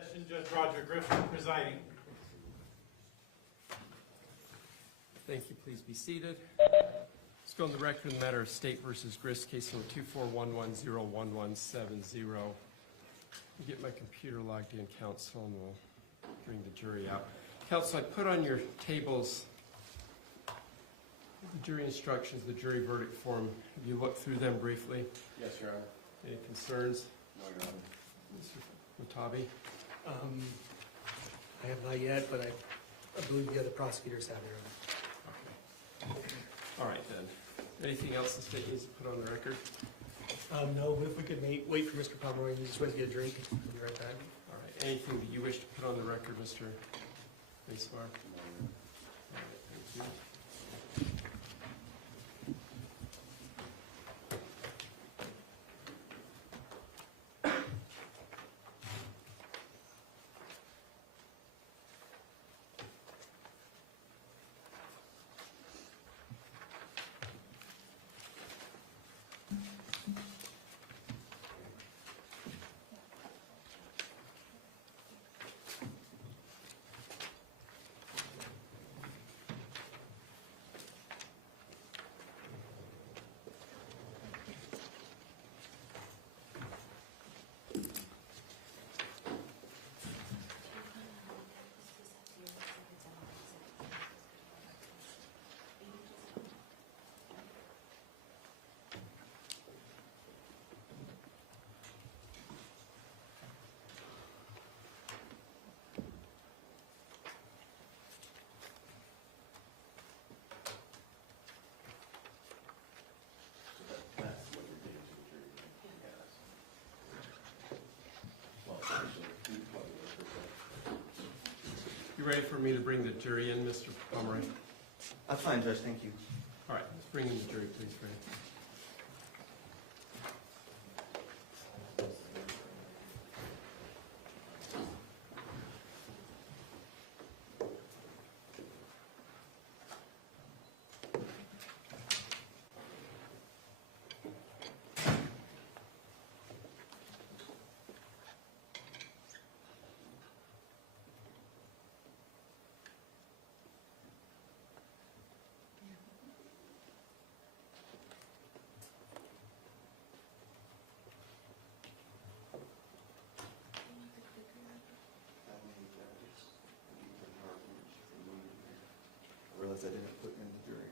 Session, Judge Roger Griffin presiding. Thank you. Please be seated. Let's go on the record in the matter of State v. Grist, case number 241101170. Get my computer logged in, counsel, and we'll bring the jury out. Counsel, I put on your tables the jury instructions, the jury verdict form. Have you looked through them briefly? Yes, Your Honor. Any concerns? No, Your Honor. Mr. Mutabi? I have not yet, but I believe the other prosecutors have their own. Okay. All right, then. Anything else the state needs to put on the record? No, if we could wait for Mr. Pomeroy, he just went to get a drink. We'll be right back. All right. Anything that you wish to put on the record, Mr. Facemyer? All right, thank you. You ready for me to bring the jury in, Mr. Pomeroy? That's fine, Judge. Thank you. All right, let's bring in the jury, please, Ray. I realized I didn't put in the jury.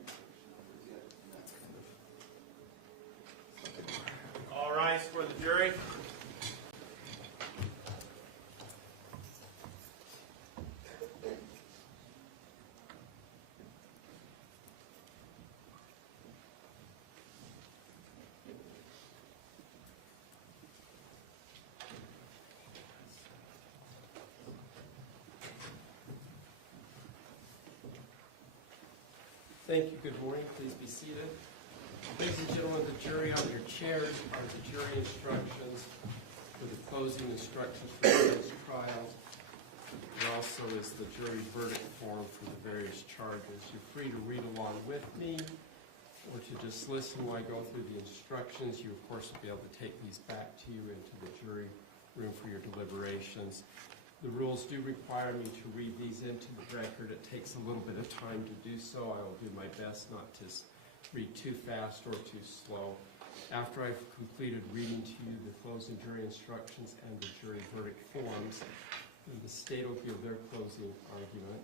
All rise for the jury. Thank you. Good morning. Please be seated. Ladies and gentlemen, the jury on your chairs are the jury instructions for the closing instructions for today's trial. There also is the jury verdict form for the various charges. You're free to read along with me or to just listen while I go through the instructions. You, of course, will be able to take these back to you into the jury room for your deliberations. The rules do require me to read these into the record. It takes a little bit of time to do so. I will do my best not to read too fast or too slow. After I've completed reading to you the closing jury instructions and the jury verdict forms, then the state will give their closing argument,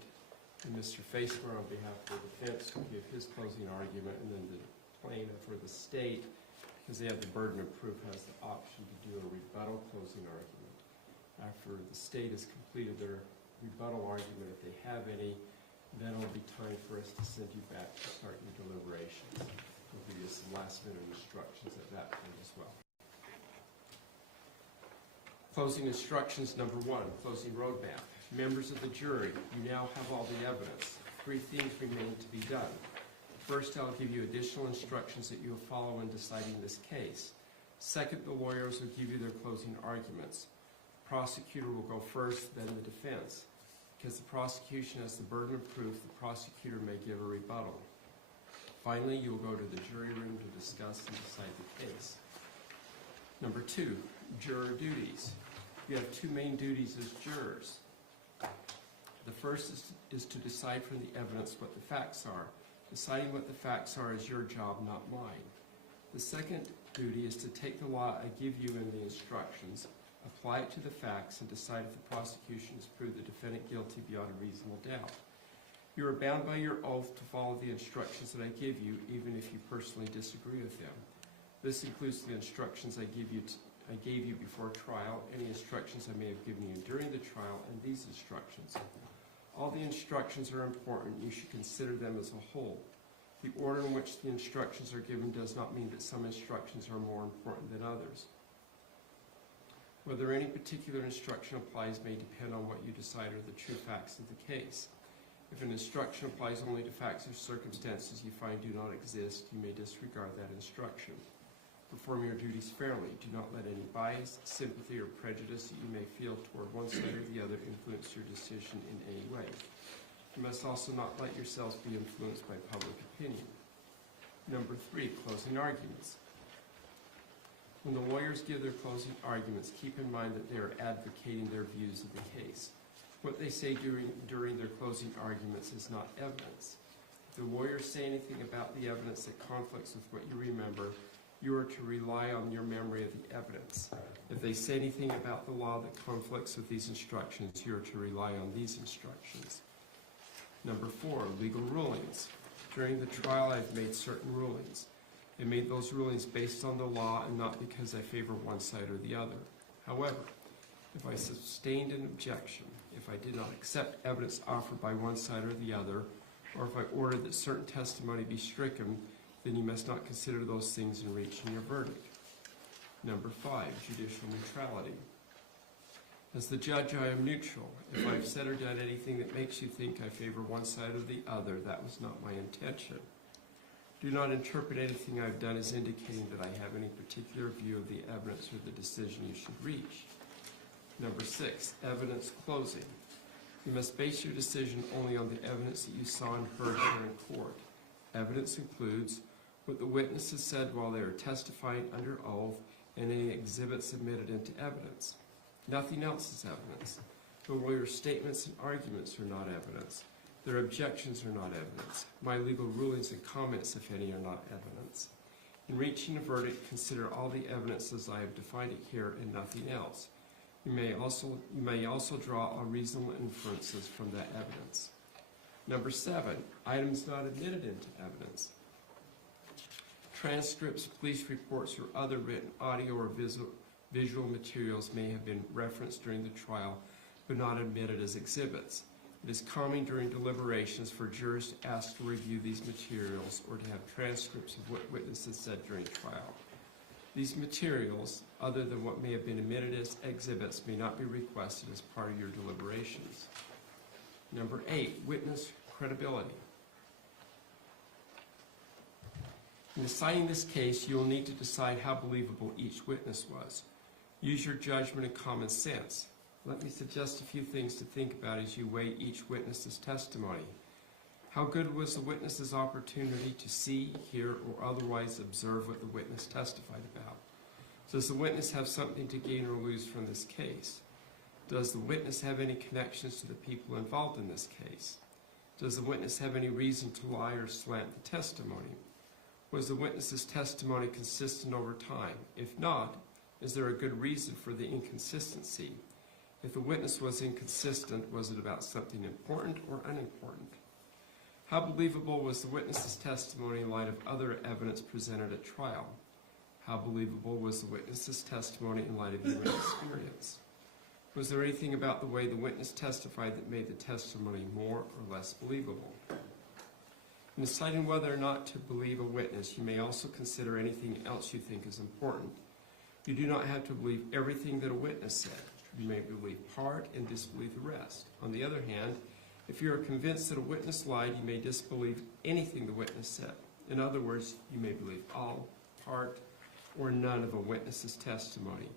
and Mr. Facemyer, on behalf of the defense, will give his closing argument, and then the plaintiff or the state, because they have the burden of proof, has the option to do a rebuttal closing argument. After the state has completed their rebuttal argument, if they have any, then it'll be time for us to send you back to start your deliberations. We'll give you some last-minute instructions at that point as well. Closing instructions number 1, closing roadmap. Members of the jury, you now have all the evidence. 3 things remain to be done. First, I'll give you additional instructions that you will follow in deciding this case. Second, the lawyers will give you their closing arguments. Prosecutor will go first, then the defense. Because the prosecution has the burden of proof, the prosecutor may give a rebuttal. Finally, you will go to the jury room to discuss and decide the case. Number 2, juror duties. You have two main duties as jurors. The first is to decide from the evidence what the facts are. Deciding what the facts are is your job, not mine. The second duty is to take the law I give you in the instructions, apply it to the facts, and decide if the prosecution has proved the defendant guilty beyond a reasonable doubt. You are bound by your oath to follow the instructions that I give you, even if you personally disagree with them. This includes the instructions I gave you before trial, any instructions I may have given you during the trial, and these instructions. All the instructions are important. You should consider them as a whole. The order in which the instructions are given does not mean that some instructions are more important than others. Whether any particular instruction applies may depend on what you decide are the true facts of the case. If an instruction applies only to facts or circumstances you find do not exist, you may disregard that instruction. Perform your duties fairly. Do not let any bias, sympathy, or prejudice that you may feel toward one side or the other influence your decision in any way. You must also not let yourselves be influenced by public opinion. Number 3, closing arguments. When the lawyers give their closing arguments, keep in mind that they are advocating their views of the case. What they say during their closing arguments is not evidence. If the lawyers say anything about the evidence that conflicts with what you remember, you are to rely on your memory of the evidence. If they say anything about the law that conflicts with these instructions, you are to rely on these instructions. Number 4, legal rulings. During the trial, I've made certain rulings. I made those rulings based on the law and not because I favor one side or the other. However, if I sustained an objection, if I did not accept evidence offered by one side or the other, or if I ordered that certain testimony be stricken, then you must not consider those things in reaching your verdict. Number 5, judicial neutrality. As the judge, I am neutral. If I've said or done anything that makes you think I favor one side or the other, that was not my intention. Do not interpret anything I've done as indicating that I have any particular view of the evidence or the decision you should reach. Number 6, evidence closing. You must base your decision only on the evidence that you saw and heard here in court. Evidence includes what the witnesses said while they were testifying under oath and any exhibits admitted into evidence. Nothing else is evidence. The lawyer's statements and arguments are not evidence. Their objections are not evidence. My legal rulings and comments, if any, are not evidence. In reaching a verdict, consider all the evidence as I have defined it here and nothing else. You may also draw reasonable inferences from that evidence. Number 7, items not admitted into evidence. Transcripts, police reports, or other written audio or visual materials may have been referenced during the trial, but not admitted as exhibits. It is common during deliberations for jurors to ask to review these materials or to have transcripts of what witnesses said during trial. These materials, other than what may have been admitted as exhibits, may not be requested as part of your deliberations. Number 8, witness credibility. In deciding this case, you will need to decide how believable each witness was. Use your judgment and common sense. Let me suggest a few things to think about as you weigh each witness's testimony. How good was the witness's opportunity to see, hear, or otherwise observe what the witness testified about? Does the witness have something to gain or lose from this case? Does the witness have any connections to the people involved in this case? Does the witness have any reason to lie or slant the testimony? Was the witness's testimony consistent over time? If not, is there a good reason for the inconsistency? If the witness was inconsistent, was it about something important or unimportant? How believable was the witness's testimony in light of other evidence presented at trial? How believable was the witness's testimony in light of human experience? Was there anything about the way the witness testified that made the testimony more or less believable? In deciding whether or not to believe a witness, you may also consider anything else you think is important. You do not have to believe everything that a witness said. You may believe part and disbelieve the rest. On the other hand, if you are convinced that a witness lied, you may disbelieve anything the witness said. In other words, you may believe all, part, or none of a witness's testimony.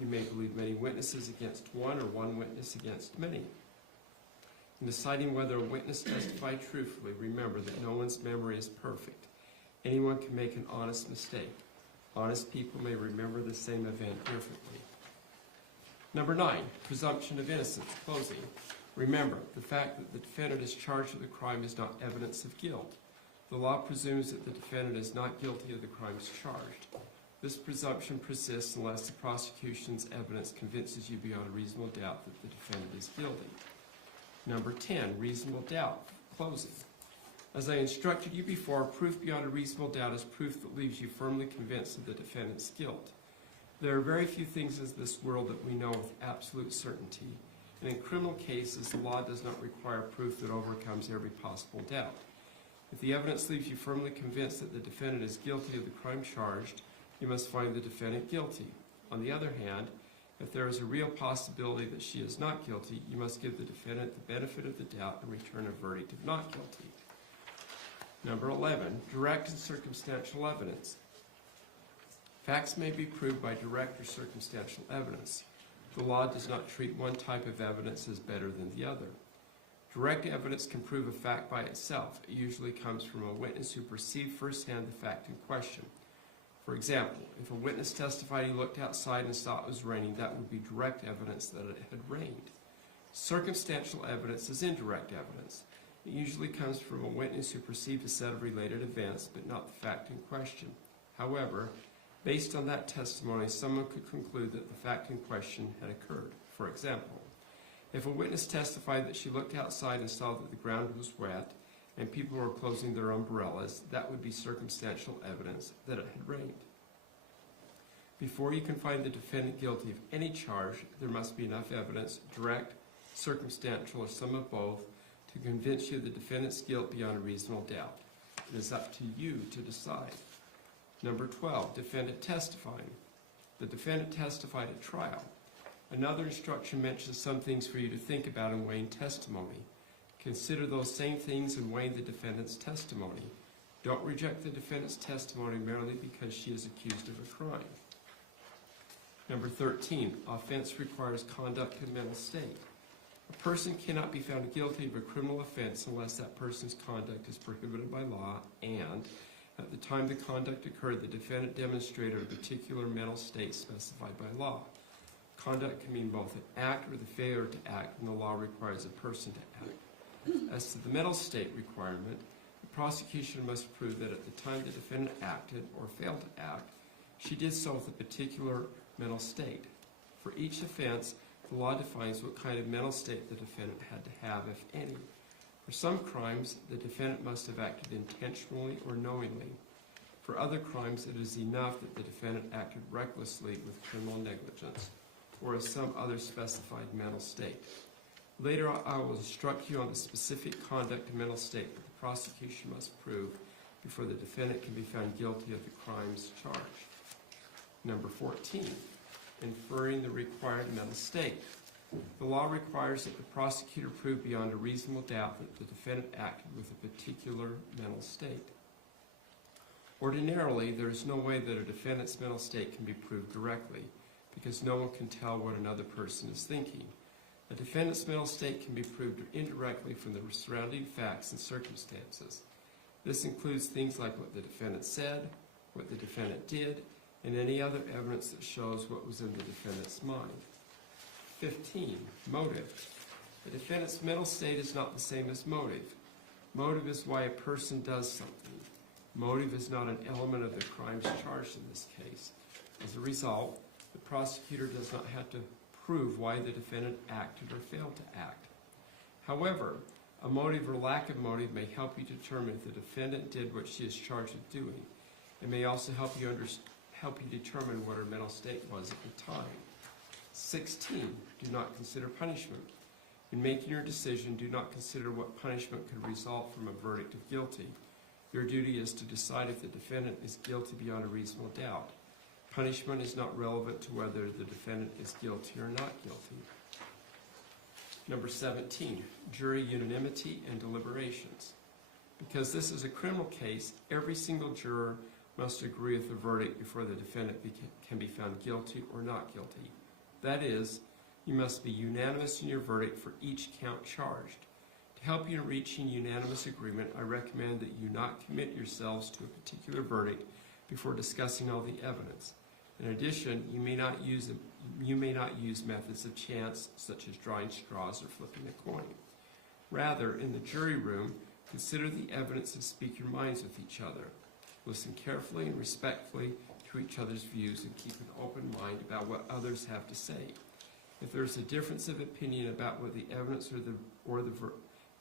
You may believe many witnesses against one or one witness against many. In deciding whether a witness testified truthfully, remember that no one's memory is perfect. Anyone can make an honest mistake. Honest people may remember the same event differently. Number 9, presumption of innocence, closing. Remember, the fact that the defendant is charged with a crime is not evidence of guilt. The law presumes that the defendant is not guilty of the crimes charged. This presumption persists unless the prosecution's evidence convinces you beyond a reasonable doubt that the defendant is guilty. Number 10, reasonable doubt, closing. As I instructed you before, proof beyond a reasonable doubt is proof that leaves you firmly convinced of the defendant's guilt. There are very few things in this world that we know with absolute certainty, and in criminal cases, the law does not require proof that overcomes every possible doubt. If the evidence leaves you firmly convinced that the defendant is guilty of the crime charged, you must find the defendant guilty. On the other hand, if there is a real possibility that she is not guilty, you must give the defendant the benefit of the doubt and return a verdict of not guilty. Number 11, direct and circumstantial evidence. Facts may be proved by direct or circumstantial evidence. The law does not treat one type of evidence as better than the other. Direct evidence can prove a fact by itself. It usually comes from a witness who perceived firsthand the fact in question. For example, if a witness testified he looked outside and saw it was raining, that would be direct evidence that it had rained. Circumstantial evidence is indirect evidence. It usually comes from a witness who perceived a set of related events, but not the fact in question. However, based on that testimony, someone could conclude that the fact in question had occurred. For example, if a witness testified that she looked outside and saw that the ground was wet and people were closing their umbrellas, that would be circumstantial evidence that it had rained. Before you can find the defendant guilty of any charge, there must be enough evidence, direct, circumstantial, or some of both, to convince you of the defendant's guilt beyond a reasonable doubt. It is up to you to decide. Number 12, defendant testifying. The defendant testified at trial. Another instruction mentions some things for you to think about in weighing testimony. Consider those same things in weighing the defendant's testimony. Don't reject the defendant's testimony merely because she is accused of a crime. Number 13, offense requires conduct and mental state. A person cannot be found guilty of a criminal offense unless that person's conduct is prohibited by law and, at the time the conduct occurred, the defendant demonstrated a particular mental state specified by law. Conduct can mean both an act or the failure to act, and the law requires a person to act. As to the mental state requirement, the prosecution must prove that at the time the defendant acted or failed to act, she did so with a particular mental state. For each offense, the law defines what kind of mental state the defendant had to have, if any. For some crimes, the defendant must have acted intentionally or knowingly. For other crimes, it is enough that the defendant acted recklessly with criminal negligence, or as some other specified mental state. Later, I will instruct you on the specific conduct and mental state that the prosecution must prove before the defendant can be found guilty of the crimes charged. Number 14, inferring the required mental state. The law requires that the prosecutor prove beyond a reasonable doubt that the defendant acted with a particular mental state. Ordinarily, there is no way that a defendant's mental state can be proved directly, because no one can tell what another person is thinking. A defendant's mental state can be proved indirectly from the surrounding facts and circumstances. This includes things like what the defendant said, what the defendant did, and any other evidence that shows what was in the defendant's mind. 15, motive. The defendant's mental state is not the same as motive. Motive is why a person does something. Motive is not an element of the crimes charged in this case. As a result, the prosecutor does not have to prove why the defendant acted or failed to act. However, a motive or lack of motive may help you determine if the defendant did what she is charged with doing. It may also help you determine what her mental state was at the time. 16, do not consider punishment. In making your decision, do not consider what punishment could result from a verdict of guilty. Your duty is to decide if the defendant is guilty beyond a reasonable doubt. Punishment is not relevant to whether the defendant is guilty or not guilty. Number 17, jury unanimity and deliberations. Because this is a criminal case, every single juror must agree with the verdict before the defendant can be found guilty or not guilty. That is, you must be unanimous in your verdict for each count charged. To help you in reaching unanimous agreement, I recommend that you not commit yourselves to a particular verdict before discussing all the evidence. In addition, you may not use methods of chance, such as drawing straws or flipping a coin. Rather, in the jury room, consider the evidence and speak your minds with each other. Listen carefully and respectfully to each other's views and keep an open mind about what others have to say. If there's a difference of opinion about what the evidence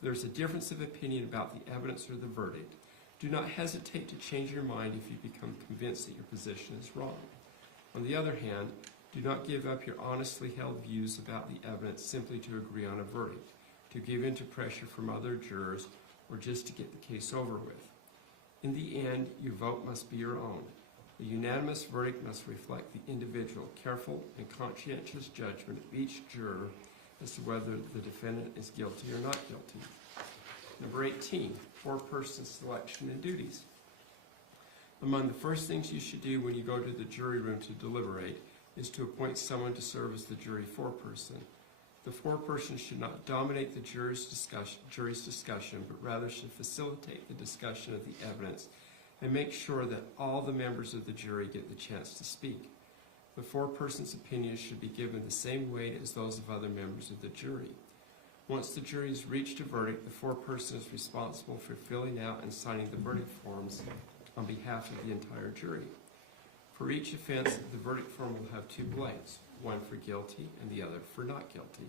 there's a difference of opinion about the evidence or the verdict, do not hesitate to change your mind if you become convinced that your position is wrong. On the other hand, do not give up your honestly held views about the evidence simply to agree on a verdict, to give in to pressure from other jurors, or just to get the case over with. In the end, your vote must be your own. A unanimous verdict must reflect the individual, careful, and conscientious judgment of each juror as to whether the defendant is guilty or not guilty. Number 18, foreperson selection and duties. Among the first things you should do when you go to the jury room to deliberate is to appoint someone to serve as the jury foreperson. The foreperson should not dominate the jury's discussion, but rather should facilitate the discussion of the evidence and make sure that all the members of the jury get the chance to speak. The foreperson's opinions should be given the same weight as those of other members of the jury. Once the jury has reached a verdict, the foreperson is responsible for filling out and signing the verdict forms on behalf of the entire jury. For each offense, the verdict form will have two blanks, one for guilty and the other for not guilty.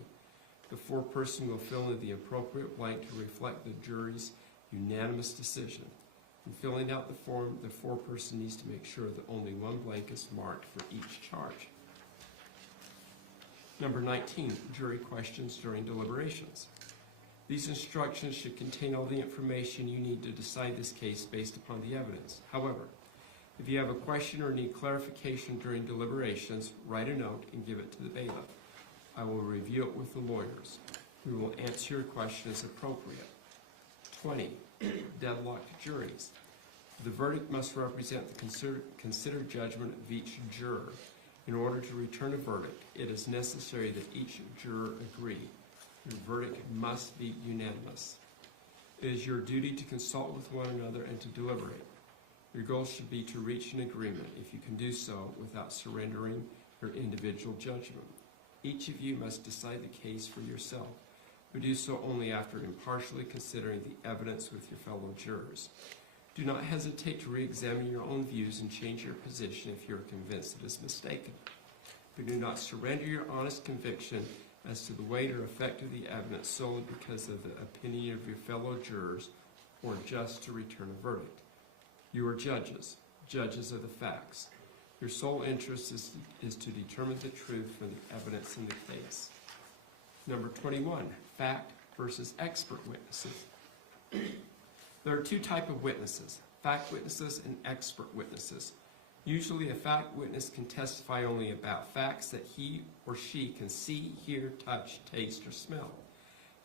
The foreperson will fill in the appropriate blank to reflect the jury's unanimous decision. In filling out the form, the foreperson needs to make sure that only one blank is marked for each charge. Number 19, jury questions during deliberations. These instructions should contain all the information you need to decide this case based upon the evidence. However, if you have a question or need clarification during deliberations, write a note and give it to the bailiff. I will review it with the lawyers. We will answer your question as appropriate. 20, deadlocked juries. The verdict must represent the considered judgment of each juror. In order to return a verdict, it is necessary that each juror agree. Your verdict must be unanimous. It is your duty to consult with one another and to deliberate. Your goal should be to reach an agreement, if you can do so, without surrendering your individual judgment. Each of you must decide the case for yourself, but do so only after impartially considering the evidence with your fellow jurors. Do not hesitate to re-examine your own views and change your position if you are convinced it is mistaken. But do not surrender your honest conviction as to the weight or effect of the evidence solely because of the opinion of your fellow jurors or just to return a verdict. You are judges of the facts. Your sole interest is to determine the truth from the evidence in the case. Number 21, fact versus expert witnesses. There are two types of witnesses, fact witnesses and expert witnesses. Usually a fact witness can testify only about facts that he or she can see, hear, touch, taste, or smell.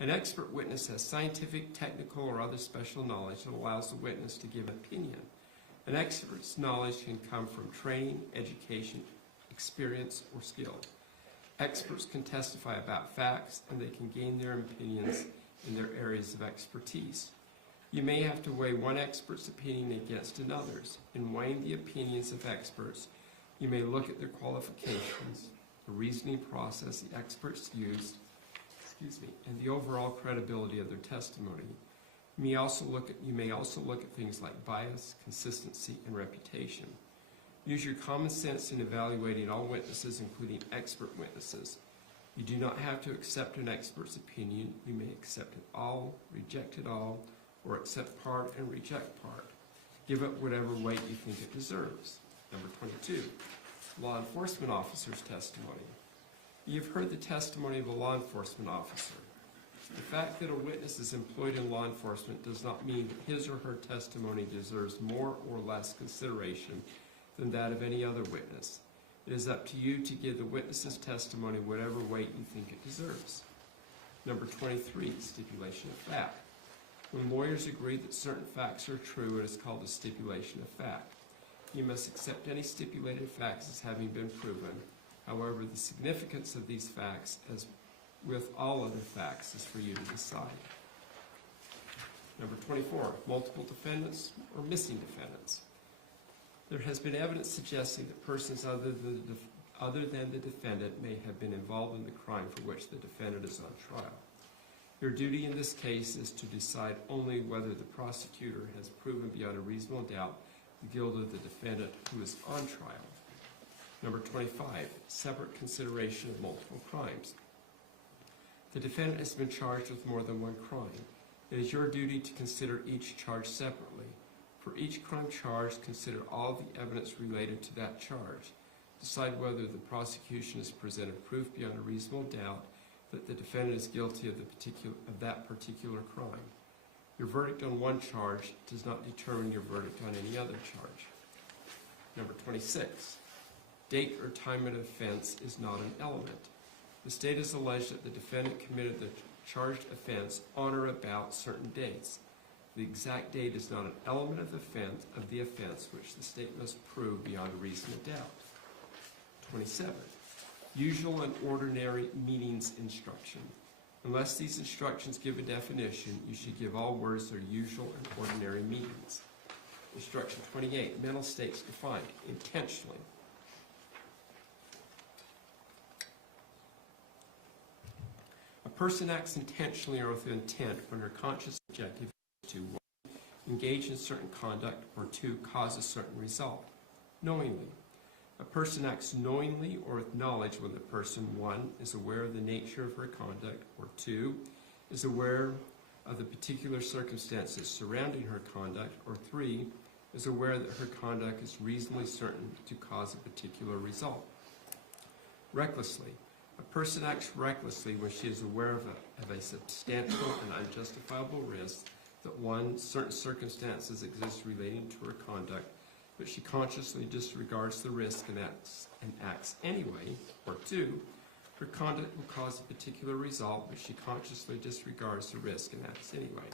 An expert witness has scientific, technical, or other special knowledge that allows the witness to give an opinion. An expert's knowledge can come from training, education, experience, or skill. Experts can testify about facts, and they can gain their opinions in their areas of expertise. You may have to weigh one expert's opinion against another's. In weighing the opinions of experts, you may look at their qualifications, the reasoning process the experts used, and the overall credibility of their testimony. You may also look at things like bias, consistency, and reputation. Use your common sense in evaluating all witnesses, including expert witnesses. You do not have to accept an expert's opinion. You may accept it all, reject it all, or accept part and reject part. Give it whatever weight you think it deserves. Number 22, law enforcement officer's testimony. You've heard the testimony of a law enforcement officer. The fact that a witness is employed in law enforcement does not mean that his or her testimony deserves more or less consideration than that of any other witness. It is up to you to give the witness's testimony whatever weight you think it deserves. Number 23, stipulation of fact. When lawyers agree that certain facts are true, it is called a stipulation of fact. You must accept any stipulated facts as having been proven. However, the significance of these facts, as with all other facts, is for you to decide. Number 24, multiple defendants or missing defendants. There has been evidence suggesting that persons other than the defendant may have been involved in the crime for which the defendant is on trial. Your duty in this case is to decide only whether the prosecutor has proven beyond a reasonable doubt the guilt of the defendant who is on trial. Number 25, separate consideration of multiple crimes. The defendant has been charged with more than one crime. It is your duty to consider each charge separately. For each crime charged, consider all the evidence related to that charge. Decide whether the prosecution has presented proof beyond a reasonable doubt that the defendant is guilty of that particular crime. Your verdict on one charge does not determine your verdict on any other charge. Number 26, date or time of offense is not an element. The state has alleged that the defendant committed the charged offense on or about certain dates. The exact date is not an element of the offense which the state must prove beyond a reasonable doubt. 27. Usual and ordinary meanings instruction. Unless these instructions give a definition, you should give all words their usual and ordinary meanings. Instruction 28. Mental states defined intentionally. A person acts intentionally or with intent when her conscious objective is to 1. Engage in certain conduct, or 2. Cause a certain result. Knowingly. A person acts knowingly or with knowledge when the person 1. is aware of the nature of her conduct, or 2. is aware of the particular circumstances surrounding her conduct, or 3. is aware that her conduct is reasonably certain to cause a particular result. Recklessly. A person acts recklessly when she is aware of a substantial and unjustifiable risk that 1. certain circumstances exist relating to her conduct, but she consciously disregards the risk and acts anyway, or 2. her conduct will cause a particular result, but she consciously disregards the risk and acts anyway.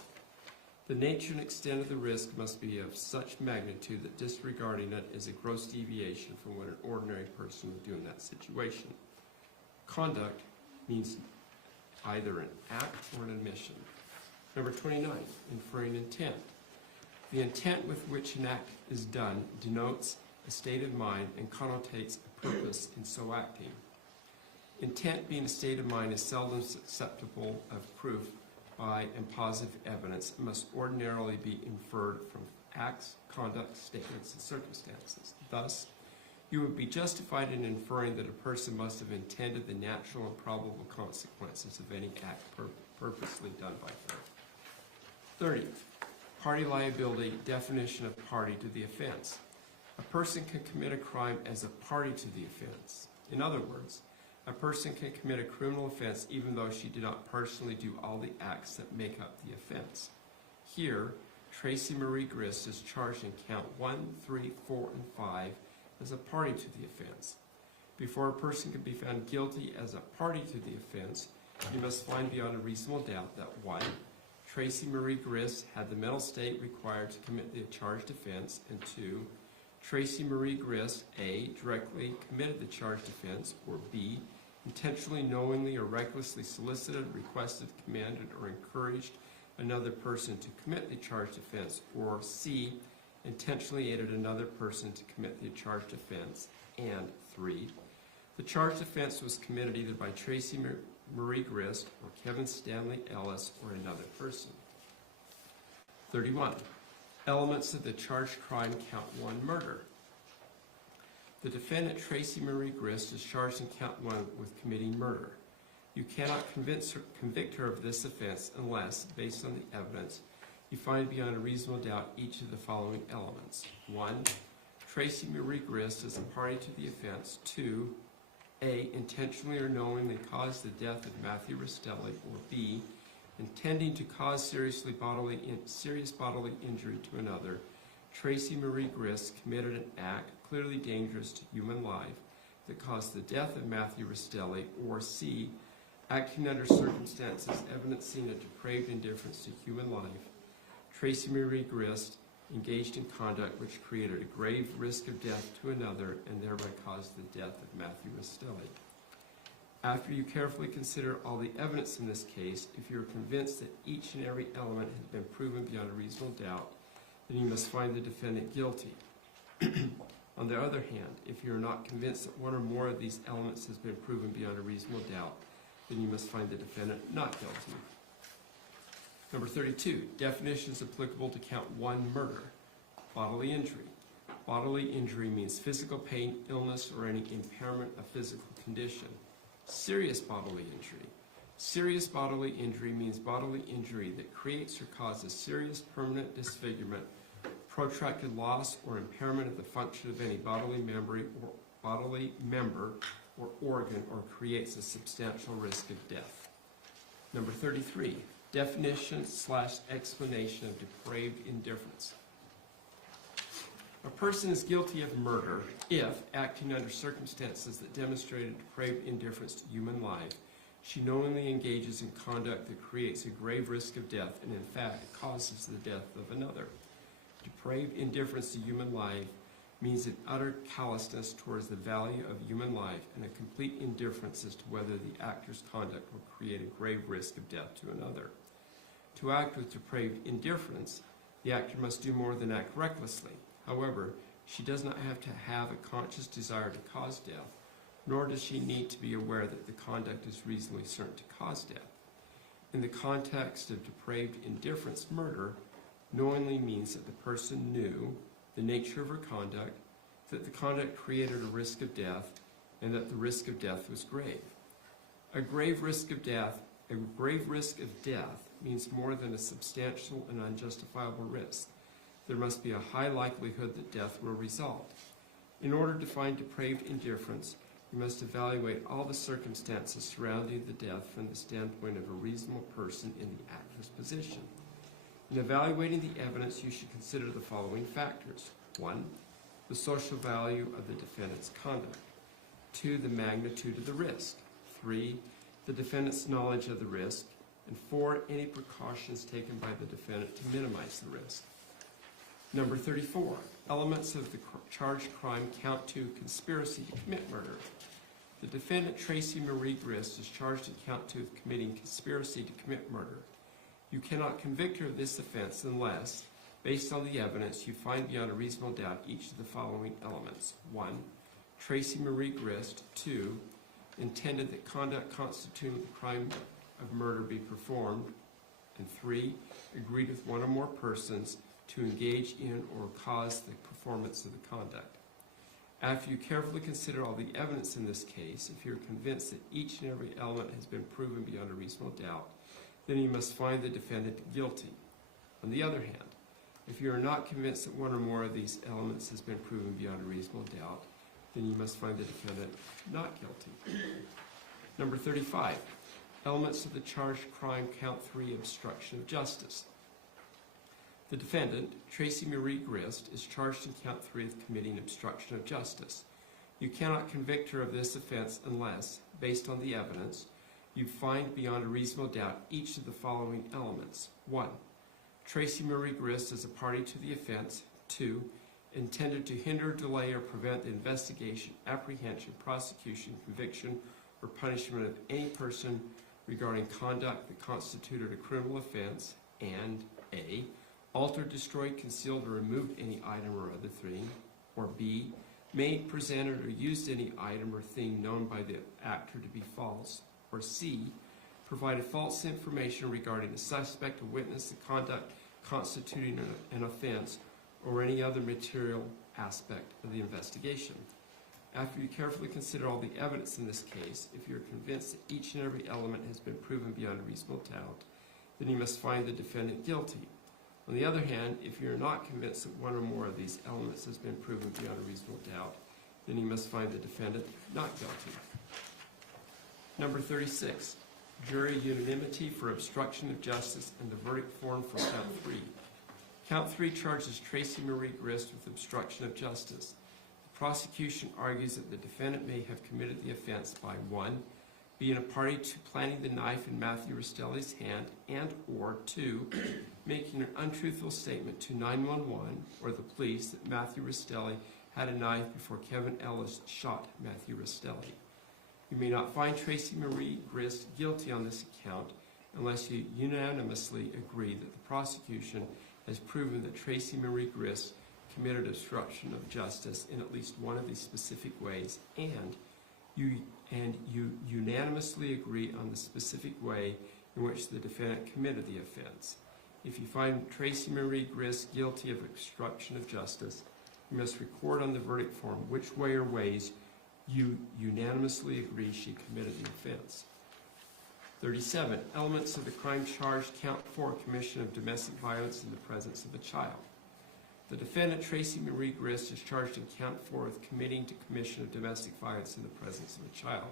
The nature and extent of the risk must be of such magnitude that disregarding it is a gross deviation from what an ordinary person would do in that situation. Conduct means either an act or an admission. Number 29, inferring intent. The intent with which an act is done denotes a state of mind and connotates a purpose in so acting. Intent being a state of mind is seldom susceptible of proof by and positive evidence and must ordinarily be inferred from acts, conduct, statements, and circumstances. Thus, you would be justified in inferring that a person must have intended the natural and probable consequences of any act purposely done by her. 30. Party liability, definition of party to the offense. A person can commit a crime as a party to the offense. In other words, a person can commit a criminal offense even though she did not personally do all the acts that make up the offense. Here, Tracey Marie Grist is charged in count 1, 3, 4, and 5 as a party to the offense. Before a person can be found guilty as a party to the offense, you must find beyond a reasonable doubt that 1. Tracey Marie Grist had the mental state required to commit the charged offense, and 2. Tracey Marie Grist, A, directly committed the charged offense, or B, intentionally, knowingly, or recklessly solicited, requested, commanded, or encouraged another person to commit the charged offense, or C, intentionally aided another person to commit the charged offense, and 3. The charged offense was committed either by Tracey Marie Grist or Kevin Stanley Ellis or another person. 31. Elements of the charged crime, count 1, murder. The defendant, Tracey Marie Grist, is charged in count 1 with committing murder. You cannot convict her of this offense unless, based on the evidence, you find beyond a reasonable doubt each of the following elements. 1. Tracey Marie Grist is a party to the offense. 2. A. Intentionally or knowingly caused the death of Matthew Rastelli, or B. Intending to cause serious bodily injury to another, Tracey Marie Grist committed an act clearly dangerous to human life that caused the death of Matthew Rastelli, or C. Acting under circumstances evidencing a depraved indifference to human life, Tracey Marie Grist engaged in conduct which created a grave risk of death to another and thereby caused the death of Matthew Rastelli. After you carefully consider all the evidence in this case, if you are convinced that each and every element has been proven beyond a reasonable doubt, then you must find the defendant guilty. On the other hand, if you are not convinced that one or more of these elements has been proven beyond a reasonable doubt, then you must find the defendant not guilty. Number 32, definitions applicable to count 1, murder. Bodily injury. Bodily injury means physical pain, illness, or any impairment of physical condition. Serious bodily injury. Serious bodily injury means bodily injury that creates or causes serious permanent disfigurement, protracted loss or impairment of the function of any bodily member or organ, or creates a substantial risk of death. Number 33, definition/explanation of depraved indifference. A person is guilty of murder if, acting under circumstances that demonstrate a depraved indifference to human life, she knowingly engages in conduct that creates a grave risk of death and in fact causes the death of another. Depraved indifference to human life means an utter callousness towards the value of human life and a complete indifference as to whether the actor's conduct will create a grave risk of death to another. To act with depraved indifference, the actor must do more than act recklessly. However, she does not have to have a conscious desire to cause death, nor does she need to be aware that the conduct is reasonably certain to cause death. In the context of depraved indifference, murder knowingly means that the person knew the nature of her conduct, that the conduct created a risk of death, and that the risk of death was grave. A grave risk of death means more than a substantial and unjustifiable risk. There must be a high likelihood that death will result. In order to find depraved indifference, you must evaluate all the circumstances surrounding the death from the standpoint of a reasonable person in the actor's position. In evaluating the evidence, you should consider the following factors. 1, the social value of the defendant's conduct. 2, the magnitude of the risk. 3, the defendant's knowledge of the risk. And 4, any precautions taken by the defendant to minimize the risk. Number 34, elements of the charged crime count 2, conspiracy to commit murder. The defendant, Tracey Marie Grist, is charged in count 2 of committing conspiracy to commit murder. You cannot convict her of this offense unless, based on the evidence, you find beyond a reasonable doubt each of the following elements. 1, Tracey Marie Grist. 2, intended that conduct constituting the crime of murder be performed. And 3, agreed with one or more persons to engage in or cause the performance of the conduct. After you carefully consider all the evidence in this case, if you're convinced that each and every element has been proven beyond a reasonable doubt, then you must find the defendant guilty. On the other hand, if you are not convinced that one or more of these elements has been proven beyond a reasonable doubt, then you must find the defendant not guilty. Number 35, elements of the charged crime count 3, obstruction of justice. The defendant, Tracey Marie Grist, is charged in count 3 of committing obstruction of justice. You cannot convict her of this offense unless, based on the evidence, you find beyond a reasonable doubt each of the following elements. 1, Tracey Marie Grist is a party to the offense. 2, intended to hinder, delay, or prevent the investigation, apprehension, prosecution, conviction, or punishment of any person regarding conduct that constituted a criminal offense, and A, altered, destroyed, concealed, or removed any item or other thing, or B, made, presented, or used any item or thing known by the actor to be false, or C, provided false information regarding a suspect, a witness, the conduct constituting an offense, or any other material aspect of the investigation. After you carefully consider all the evidence in this case, if you are convinced that each and every element has been proven beyond a reasonable doubt, then you must find the defendant guilty. On the other hand, if you are not convinced that one or more of these elements has been proven beyond a reasonable doubt, then you must find the defendant not guilty. Number 36, jury unanimity for obstruction of justice and the verdict form for count 3. Count 3 charges Tracey Marie Grist with obstruction of justice. The prosecution argues that the defendant may have committed the offense by 1, being a party to planting the knife in Matthew Rastelli's hand, and or 2, making an untruthful statement to 911 or the police that Matthew Rastelli had a knife before Kevin Ellis shot Matthew Rastelli. You may not find Tracey Marie Grist guilty on this account unless you unanimously agree that the prosecution has proven that Tracey Marie Grist committed obstruction of justice in at least one of these specific ways, and you unanimously agree on the specific way in which the defendant committed the offense. If you find Tracey Marie Grist guilty of obstruction of justice, you must record on the verdict form which way or ways you unanimously agree she committed the offense. 37. Elements of the crime charged. Count 4, commission of domestic violence in the presence of a child. The defendant, Tracey Marie Grist, is charged in count 4 with committing to commission of domestic violence in the presence of a child.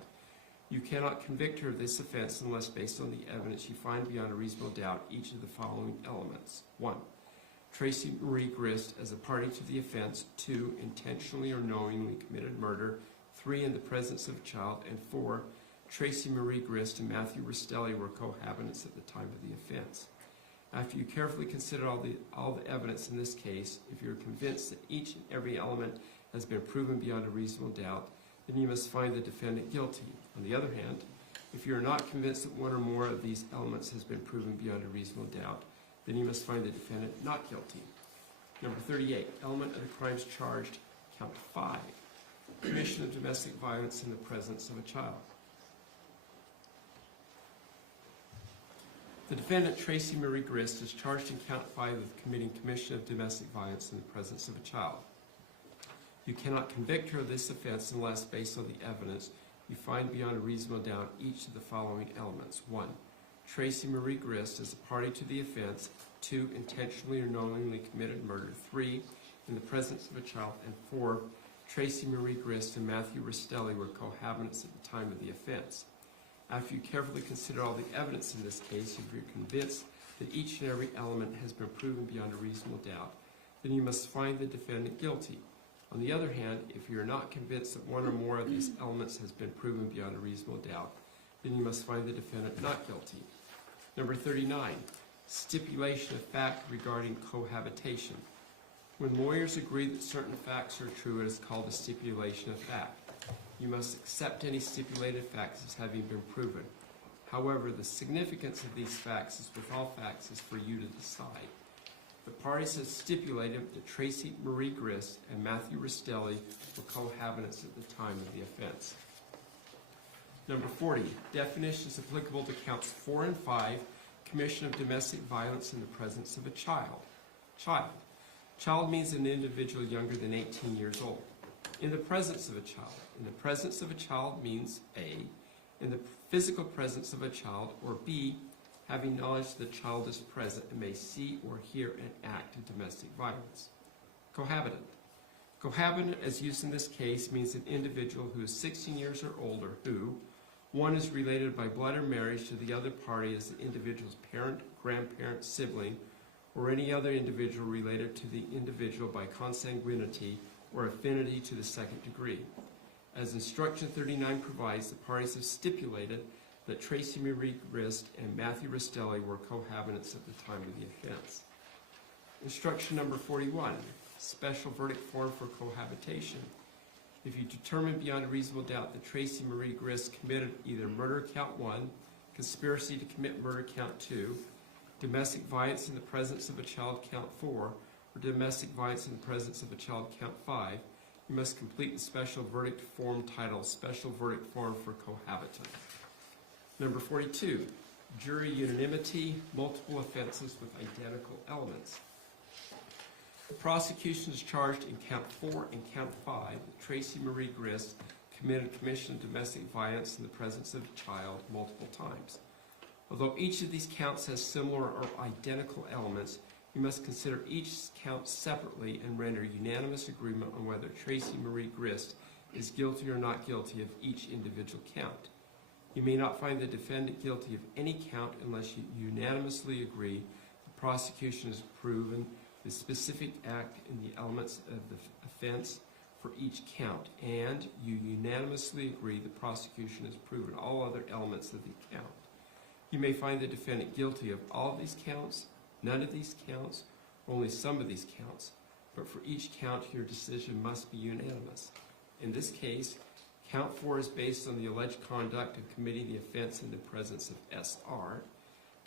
You cannot convict her of this offense unless, based on the evidence, you find beyond a reasonable doubt each of the following elements. 1. Tracey Marie Grist as a party to the offense. 2. Intentionally or knowingly committed murder. 3. In the presence of a child. And 4. Tracey Marie Grist and Matthew Rastelli were cohabitants at the time of the offense. After you carefully consider all the evidence in this case, if you are convinced that each and every element has been proven beyond a reasonable doubt, then you must find the defendant guilty. On the other hand, if you are not convinced that one or more of these elements has been proven beyond a reasonable doubt, then you must find the defendant not guilty. Number 38, element of the crimes charged, count 5, commission of domestic violence in the presence of a child. The defendant, Tracey Marie Grist, is charged in count 5 with committing commission of domestic violence in the presence of a child. You cannot convict her of this offense unless, based on the evidence, you find beyond a reasonable doubt each of the following elements. 1. Tracey Marie Grist as a party to the offense. 2. Intentionally or knowingly committed murder. 3. In the presence of a child. And 4. Tracey Marie Grist and Matthew Rastelli were cohabitants at the time of the offense. After you carefully consider all the evidence in this case, if you're convinced that each and every element has been proven beyond a reasonable doubt, then you must find the defendant guilty. On the other hand, if you are not convinced that one or more of these elements has been proven beyond a reasonable doubt, then you must find the defendant not guilty. Number 39, stipulation of fact regarding cohabitation. When lawyers agree that certain facts are true, it is called a stipulation of fact. You must accept any stipulated facts as having been proven. However, the significance of these facts, as with all facts, is for you to decide. The parties have stipulated that Tracey Marie Grist and Matthew Rastelli were cohabitants at the time of the offense. Number 40, definitions applicable to counts 4 and 5, commission of domestic violence in the presence of a child. Child means an individual younger than 18 years old. In the presence of a child. In the presence of a child means A, in the physical presence of a child, or B, having knowledge that the child is present and may see or hear an act of domestic violence. Cohabitant. Cohabitant, as used in this case, means an individual who is 16 years or older who, 1, is related by blood or marriage to the other party as the individual's parent, grandparent, sibling, or any other individual related to the individual by consanguinity or affinity to the second degree. As Instruction 39 provides, the parties have stipulated that Tracey Marie Grist and Matthew Rastelli were cohabitants at the time of the offense. Instruction number 41, special verdict form for cohabitation. If you determine beyond a reasonable doubt that Tracey Marie Grist committed either murder count 1, conspiracy to commit murder count 2, domestic violence in the presence of a child count 4, or domestic violence in the presence of a child count 5, you must complete the special verdict form titled Special Verdict Form for Cohabitant. Number 42, jury unanimity, multiple offenses with identical elements. The prosecution is charged in count 4 and count 5 that Tracey Marie Grist committed commission of domestic violence in the presence of a child multiple times. Although each of these counts has similar or identical elements, you must consider each count separately and render unanimous agreement on whether Tracey Marie Grist is guilty or not guilty of each individual count. You may not find the defendant guilty of any count unless you unanimously agree the prosecution has proven the specific act in the elements of the offense for each count, and you unanimously agree the prosecution has proven all other elements of the count. You may find the defendant guilty of all of these counts, none of these counts, only some of these counts, but for each count your decision must be unanimous. In this case, count 4 is based on the alleged conduct of committing the offense in the presence of SR.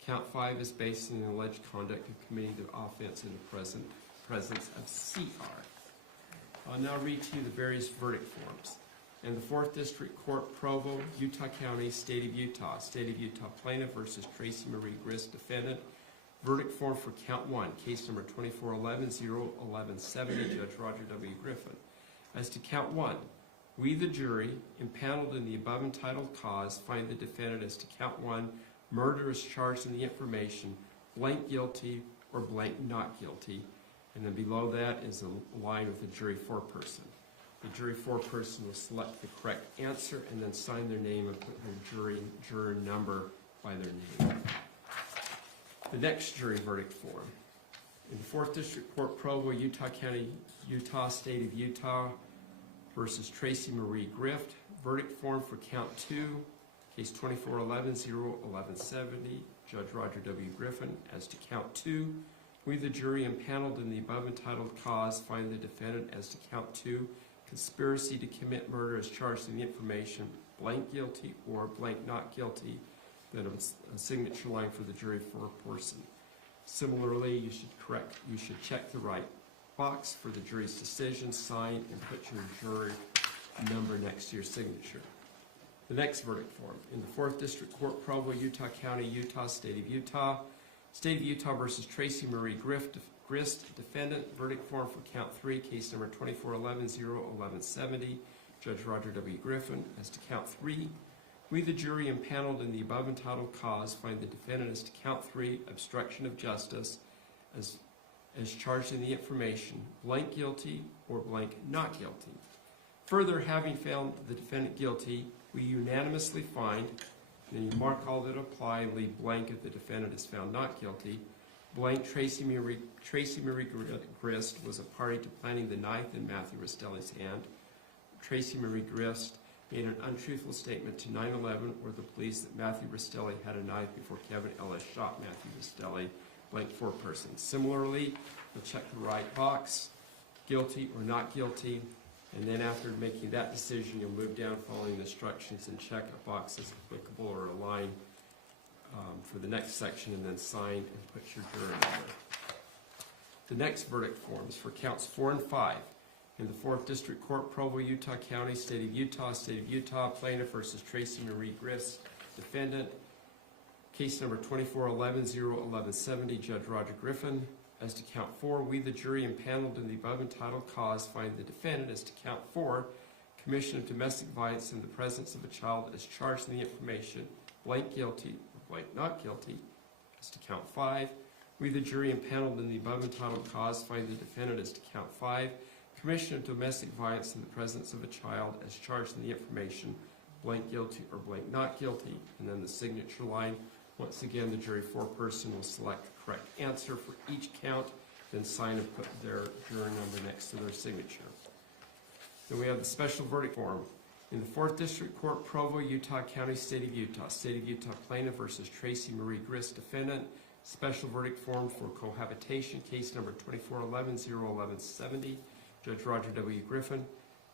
Count 5 is based on the alleged conduct of committing the offense in the presence presence of CR. I'll now read to you the various verdict forms. In the 4th District Court, Provo, Utah County, State of Utah plaintiff versus Tracey Marie Grist, defendant. Verdict form for count 1, case number 2411-01170, Judge Roger W. Griffin. As to count 1, we, the jury, impaneled in the above entitled cause, find the defendant as to count 1, murder is charged in the information, blank guilty or blank not guilty. And then below that is a line with the jury foreperson. The jury foreperson will select the correct answer and then sign their name and put their juror number by their name. The next jury verdict form. In the 4th District Court, Provo, Utah County, Utah, State of Utah versus Tracey Marie Grist. Verdict form for count 2, case 2411-01170, Judge Roger W. Griffin. As to count 2, we, the jury, impaneled in the above entitled cause, find the defendant as to count 2, conspiracy to commit murder as charged in the information, blank guilty or blank not guilty. Then a signature line for the jury foreperson. Similarly, you should check the right box for the jury's decision, sign, and put your jury number next to your signature. The next verdict form. In the 4th District Court, Provo, Utah County, Utah, State of Utah versus Tracey Marie Grist, defendant. Verdict form for count 3, case number 2411-01170, Judge Roger W. Griffin. As to count 3, we, the jury, impaneled in the above entitled cause, find the defendant as to count 3, obstruction of justice, as charged in the information, blank guilty or blank not guilty. Further, having found the defendant guilty, we unanimously find, then you mark all that apply and leave blank if the defendant is found not guilty. Blank Tracey Marie Grist was a party to planting the knife in Matthew Rastelli's hand. Tracey Marie Grist made an untruthful statement to 9/11 or the police that Matthew Rastelli had a knife before Kevin Ellis shot Matthew Rastelli. Blank foreperson. Similarly, we'll check the right box, guilty or not guilty, and then after making that decision, you'll move down following the instructions and check a box as applicable or a line for the next section, and then sign and put your juror number. The next verdict forms for counts 4 and 5. In the 4th District Court, Provo, Utah County, State of Utah, plaintiff versus Tracey Marie Grist, defendant. Case number 2411-01170, Judge Roger Griffin. As to count 4, we, the jury, impaneled in the above entitled cause, find the defendant as to count 4, commission of domestic violence in the presence of a child as charged in the information, blank guilty or blank not guilty. As to count 5, we, the jury, impaneled in the above entitled cause, find the defendant as to count 5, commission of domestic violence in the presence of a child as charged in the information, blank guilty or blank not guilty. And then the signature line. Once again, the jury foreperson will select the correct answer for each count, then sign and put their juror number next to their signature. Then we have the special verdict form. In the 4th District Court, Provo, Utah County, State of Utah plaintiff versus Tracey Marie Grist, defendant. Special verdict form for cohabitation, case number 2411-01170, Judge Roger W. Griffin.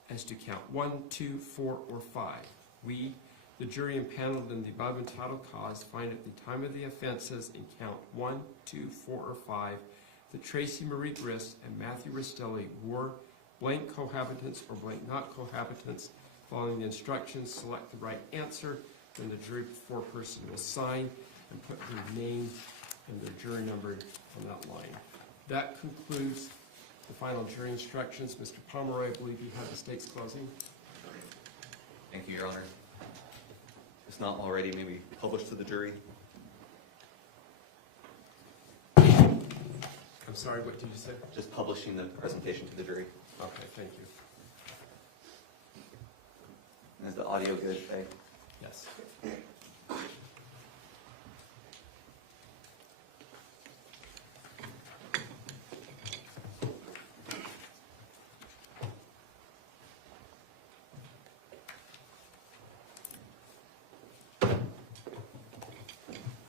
As to count 1, 2, 4, or 5, we, the jury, impaneled in the above entitled cause, find at the time of the offenses in count 1, 2, 4, or 5 that Tracey Marie Grist and Matthew Rastelli were blank cohabitants or blank not cohabitants. Following the instructions, select the right answer, then the jury foreperson will sign and put their name and their jury number on that line. That concludes the final jury instructions. Mr. Pomeroy, I believe you have the state's closing. Thank you, Your Honor. It's not already maybe published to the jury. I'm sorry, what did you say? Just publishing the presentation to the jury. Okay, thank you. Is the audio good? Yes.